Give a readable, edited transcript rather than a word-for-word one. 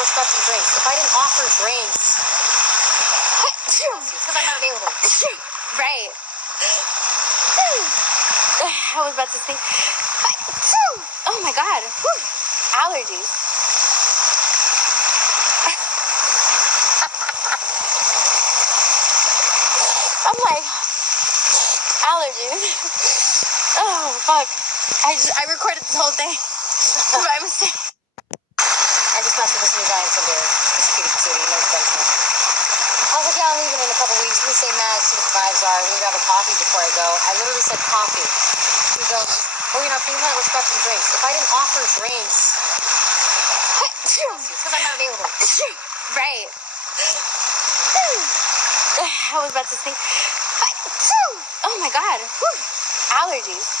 respect some drinks. If I didn't offer drinks, because I'm not available. Right. I was about to say, oh my God, allergies. I'm like, allergies. Oh, fuck. I recorded this whole thing by mistake. I just messed with this new guy in Sunday. He's a cutie patootie, no offense. I was like, yeah, I'm leaving in a couple weeks. Let me say, Matt, see what the vibes are. We're going to grab a coffee before I go. I literally said coffee. He goes, oh, you know, can you not respect some drinks? If I didn't offer drinks, because I'm not available. Right. I was about to say, oh my God, allergies.